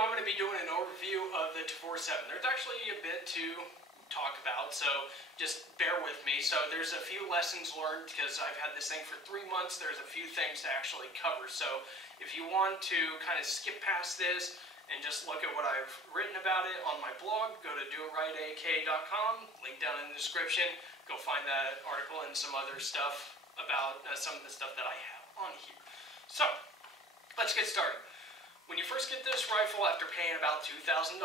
video, I'm going to be doing an overview of the Tavor7. There's actually a bit to talk about, so just bear with me. So there's a few lessons learned because I've had this thing for 3 months. There's a few things to actually cover. So if you want to kind of skip past this and just look at what I've written about it on my blog, go to doitrightak.com, link down in the description. Go find that article and some other stuff about some of the stuff that I have on here. So let's get started. When you first get this rifle after paying about $2,000,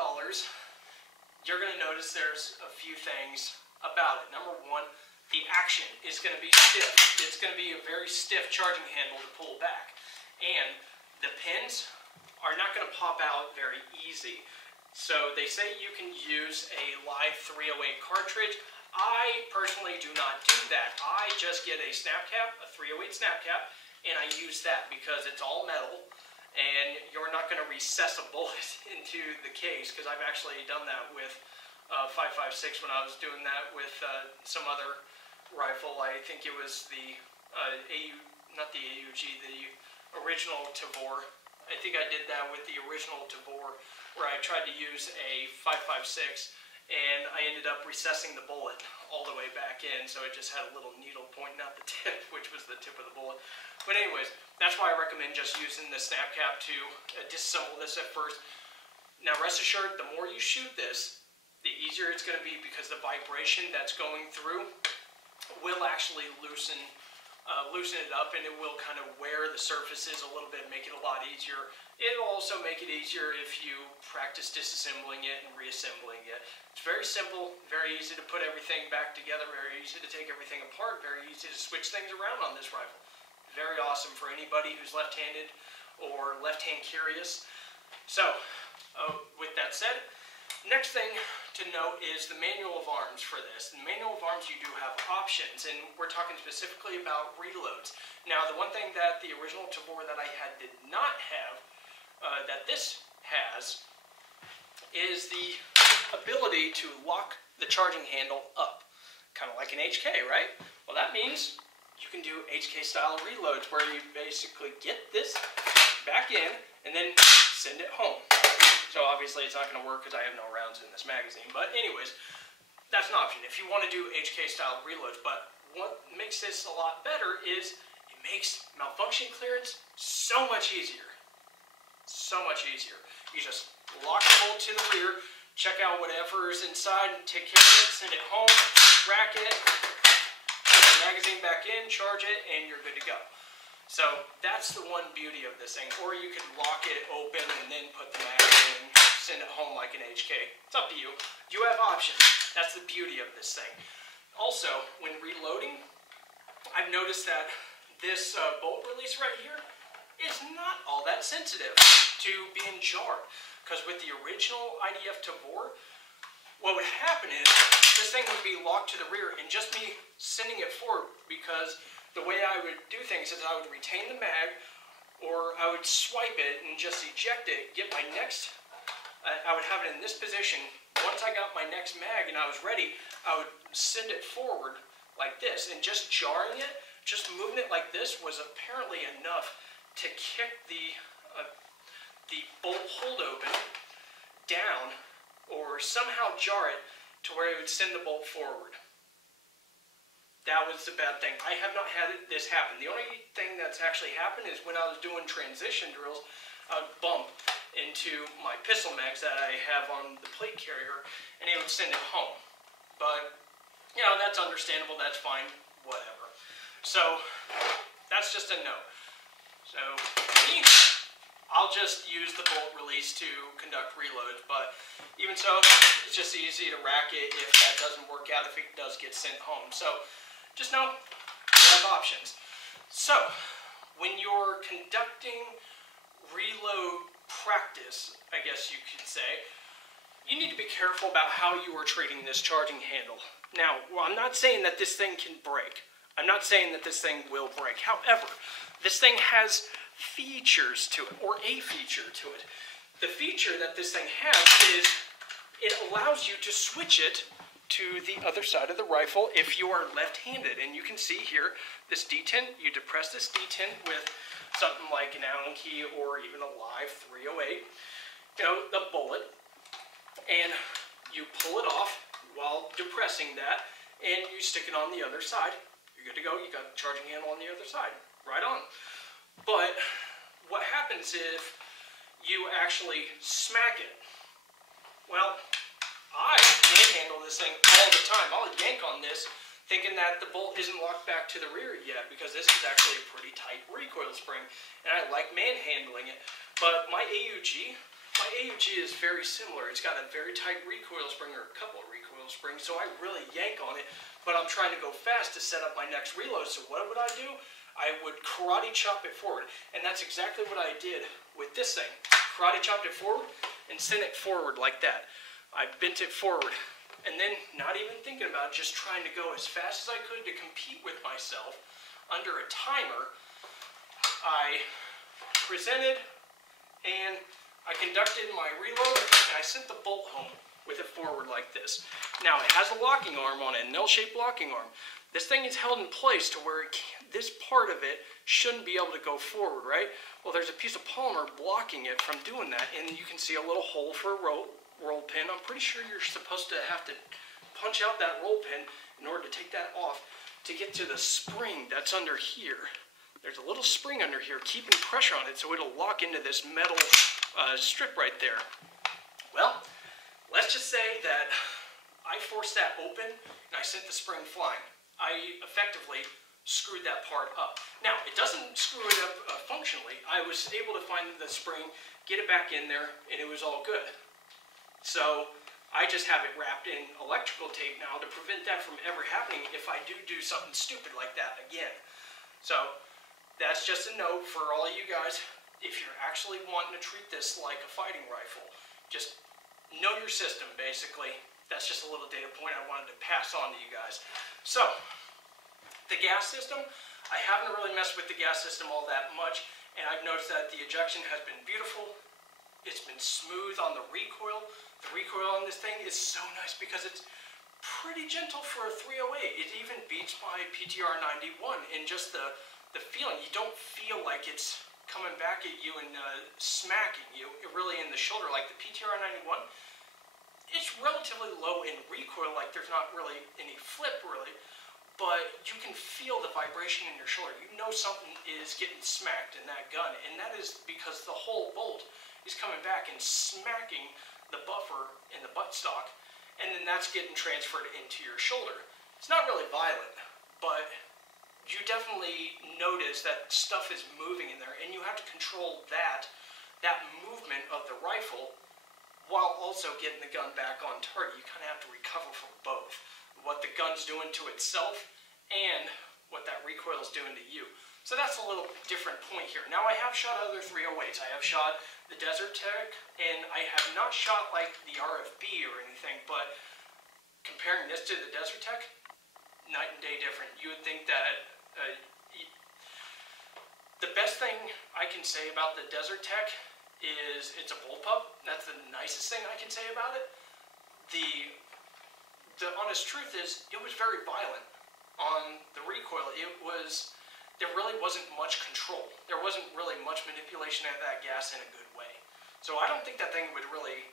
you're going to notice there's a few things about it. Number one, the action is going to be stiff. It's going to be a very stiff charging handle to pull back. And the pins are not going to pop out very easy. So they say you can use a live 308 cartridge. I personally do not do that. I just get a snap cap, a 308 snap cap, and I use that because it's all metal. And you're not going to recess a bullet into the case, because I've actually done that with 5.56 when I was doing that with some other rifle. I think it was the not the AUG, the original Tavor. I think I did that with the original Tavor, where I tried to use a 5.56, and I ended up recessing the bullet all the way back in, so it just had a little needle pointing out the tip, which was the tip of the bullet. But anyways, that's why I recommend just using the snap cap to disassemble this at first. Now rest assured, the more you shoot this, the easier it's going to be, because the vibration that's going through will actually loosen it up, and it will kind of wear the surfaces a little bit, make it a lot easier. It'll also make it easier if you practice disassembling it and reassembling it. It's very simple, very easy to put everything back together, very easy to take everything apart, very easy to switch things around on this rifle. Very awesome for anybody who's left-handed or left-hand curious. So, with that said, next thing to note is the manual of arms for this. In the manual of arms, you do have options, and we're talking specifically about reloads. Now, the one thing that the original Tavor that I had did not have, that this has, is the ability to lock the charging handle up. Kind of like an HK, right? Well, that means you can do HK-style reloads, where you basically get this back in and then send it home. So obviously it's not going to work because I have no rounds in this magazine. But anyways, that's an option if you want to do HK-style reloads. But what makes this a lot better is it makes malfunction clearance so much easier. So much easier. You just lock the bolt to the rear, check out whatever is inside, take care of it, send it home, rack it, put the magazine back in, charge it, and you're good to go. So that's the one beauty of this thing. Or you could lock it open and then put the magazine in, send it home like an HK. It's up to you. You have options. That's the beauty of this thing. Also, when reloading, I've noticed that this bolt release right here is not all that sensitive to being jarred. Because with the original IDF Tavor, what would happen is this thing would be locked to the rear, and just me sending it forward, because the way I would do things is I would retain the mag, or I would swipe it and just eject it, get my next, I would have it in this position. Once I got my next mag and I was ready, I would send it forward like this, and just jarring it, just moving it like this was apparently enough to kick the bolt hold open down, or somehow jar it to where it would send the bolt forward. That was the bad thing. I have not had this happen. The only thing that's actually happened is when I was doing transition drills, I would bump into my pistol mags that I have on the plate carrier, and it would send it home. But, you know, that's understandable, that's fine, whatever. So, that's just a no. So, me, I'll just use the bolt release to conduct reloads, but even so, it's just easy to rack it if that doesn't work out, if it does get sent home. So, just know you have options. So, when you're conducting reload practice, I guess you could say, you need to be careful about how you are treating this charging handle. Now, I'm not saying that this thing can break. I'm not saying that this thing will break. However, this thing has features to it, or a feature to it. The feature that this thing has is it allows you to switch it to the other side of the rifle if you are left-handed. And you can see here, this detent, you depress this detent with something like an Allen key or even a live 308. the bullet, and you pull it off while depressing that, and you stick it on the other side. You're good to go. You got the charging handle on the other side. Right on. But what happens if you actually smack it? Well, I manhandle this thing all the time. I'll yank on this thinking that the bolt isn't locked back to the rear yet, because this is actually a pretty tight recoil spring, and I like manhandling it. But my AUG is very similar. It's got a very tight recoil spring, or a couple of recoil springs, so I really yank on it, but I'm trying to go fast to set up my next reload. So what would I do? I would karate chop it forward, and that's exactly what I did with this thing. Karate chopped it forward and sent it forward like that. I bent it forward. And then, not even thinking about it, just trying to go as fast as I could to compete with myself under a timer, I presented and I conducted my reload, and I sent the bolt home with it forward like this. Now, it has a locking arm on it, an L-shaped locking arm. This thing is held in place to where this part of it shouldn't be able to go forward, right? Well, there's a piece of polymer blocking it from doing that, and you can see a little hole for a roll pin. I'm pretty sure you're supposed to have to punch out that roll pin in order to take that off to get to the spring that's under here. There's a little spring under here keeping pressure on it, so it'll lock into this metal strip right there. Well, let's just say that I forced that open and I sent the spring flying. I effectively screwed that part up. Now, it doesn't screw it up functionally. I was able to find the spring, get it back in there, and it was all good. So I just have it wrapped in electrical tape now to prevent that from ever happening if I do something stupid like that again. So that's just a note for all of you guys. If you're actually wanting to treat this like a fighting rifle, just know your system, basically. That's just a little data point I wanted to pass on to you guys. So the gas system, I haven't really messed with the gas system all that much, and I've noticed that the ejection has been beautiful. It's been smooth on the recoil. The recoil on this thing is so nice because it's pretty gentle for a 308. It even beats my PTR 91 in just the feeling. You don't feel like it's coming back at you and smacking you really in the shoulder like the PTR 91. It's relatively low in recoil, like there's not really any flip really, but you can feel the vibration in your shoulder. You know something is getting smacked in that gun, and that is because the whole bolt is coming back and smacking the buffer in the buttstock, and then that's getting transferred into your shoulder. It's not really violent, but you definitely notice that stuff is moving in there, and you have to control that movement of the rifle while also getting the gun back on target. You kind of have to recover from both. What the gun's doing to itself and what that recoil is doing to you. So that's a little different point here. Now I have shot other 308s. I have shot the Desert Tech, and I have not shot like the RFB or anything, but comparing this to the Desert Tech, night and day different. You would think that the best thing I can say about the Desert Tech is it's a bullpup. That's the nicest thing I can say about it. The honest truth is it was very violent on the recoil. There really wasn't much control. There wasn't really much manipulation of that gas in a good way. So I don't think that thing would really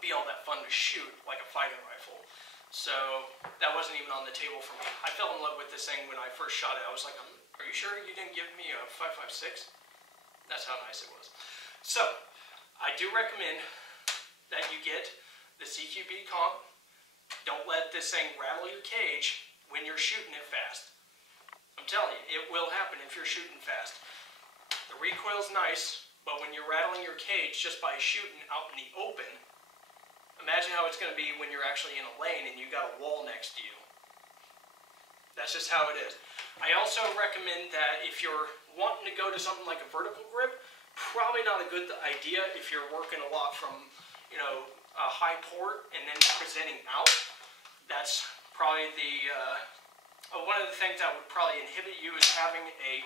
be all that fun to shoot like a fighting rifle. So that wasn't even on the table for me. I fell in love with this thing when I first shot it. I was like, are you sure you didn't give me a 5.56? That's how nice it was. So I do recommend that you get the CQB comp. Don't let this thing rattle your cage when you're shooting it fast. I'm telling you, it will happen if you're shooting fast. The recoil's nice, but when you're rattling your cage just by shooting out in the open, imagine how it's going to be when you're actually in a lane and you got a wall next to you. That's just how it is. I also recommend that if you're wanting to go to something like a vertical grip, probably not a good idea if you're working a lot from, a high port and then presenting out. That's probably one of the things that would probably inhibit you is having a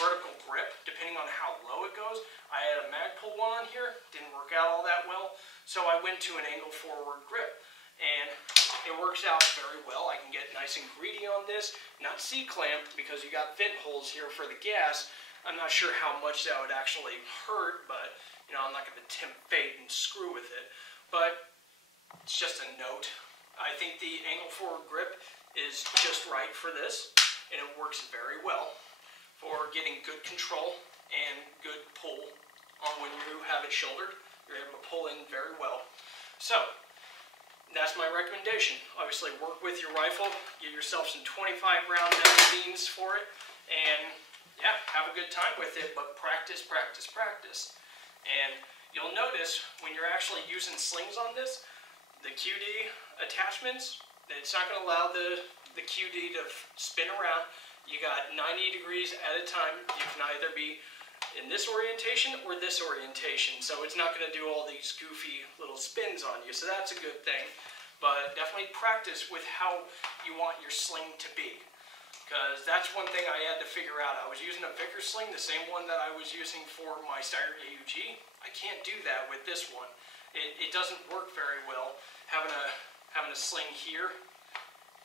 vertical grip, depending on how low it goes. I had a Magpul one on here, didn't work out all that well, so I went to an angle forward grip, and it works out very well. I can get nice and greedy on this, not C-clamp because you got vent holes here for the gas. I'm not sure how much that would actually hurt, but you know, I'm not going to tempt fate and screw with it. But it's just a note. I think the angle forward grip is just right for this, and it works very well for getting good control and good pull on when you have it shouldered. You're able to pull in very well. So that's my recommendation. Obviously, work with your rifle, get yourself some 25 round magazines for it, and yeah, have a good time with it, but practice, practice, practice. And you'll notice when you're actually using slings on this, the QD attachments, it's not going to allow the QD to spin around. You got 90 degrees at a time. You can either be in this orientation or this orientation, so it's not going to do all these goofy little spins on you, so that's a good thing. But definitely practice with how you want your sling to be, because that's one thing I had to figure out. I was using a Vickers sling, the same one that I was using for my Steyr AUG. I can't do that with this one. It doesn't work very well having a sling here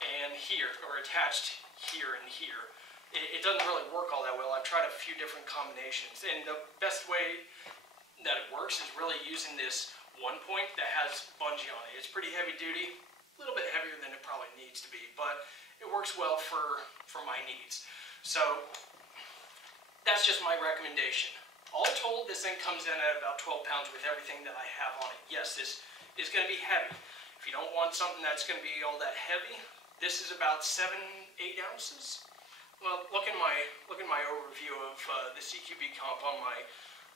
and here, or attached here and here. It doesn't really work all that well. I've tried a few different combinations, and the best way that it works is really using this one point that has bungee on it. It's pretty heavy duty, a little bit heavier than it probably needs to be, but it works well for my needs. So that's just my recommendation. All told, this thing comes in at about 12 pounds with everything that I have on it. Yes, this is going to be heavy. If you don't want something that's going to be all that heavy, this is about 7-8 ounces. Well, look in my overview of the CQB comp on my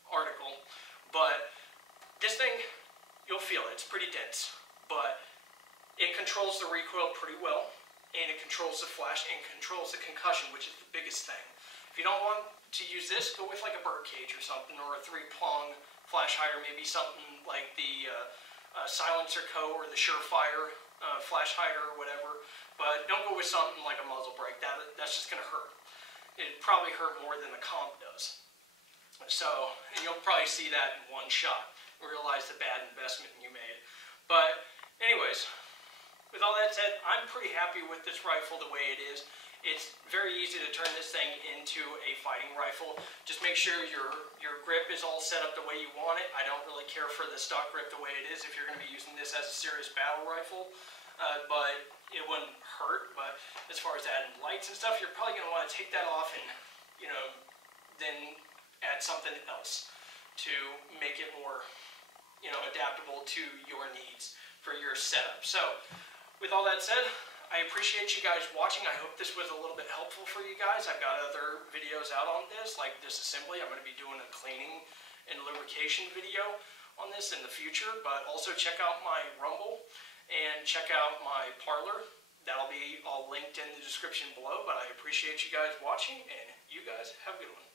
article, but this thing, you'll feel it. It's pretty dense, but it controls the recoil pretty well, and it controls the flash and controls the concussion, which is the biggest thing. If you don't want to use this, go with like a bird cage or something, or a 3-prong flash hider, maybe something like the Silencer Co. or the Surefire flash hider or whatever. But don't go with something like a muzzle brake. That's just going to hurt. It'd probably hurt more than the comp does. So, and you'll probably see that in one shot. Realize the bad investment you made. But anyways, with all that said, I'm pretty happy with this rifle the way it is. It's very easy to turn this thing into a fighting rifle. Just make sure your grip is all set up the way you want it. I don't really care for the stock grip the way it is if you're going to be using this as a serious battle rifle. But it wouldn't hurt. But as far as adding lights and stuff, you're probably going to want to take that off and, you know, then add something else to make it more, you know, adaptable to your needs for your setup. So, with all that said, I appreciate you guys watching. I hope this was a little bit helpful for you guys. I've got other videos out on this, like disassembly. I'm going to be doing a cleaning and lubrication video on this in the future, but also check out my Rumble and check out my Parlor. That'll be all linked in the description below, but I appreciate you guys watching, and you guys have a good one.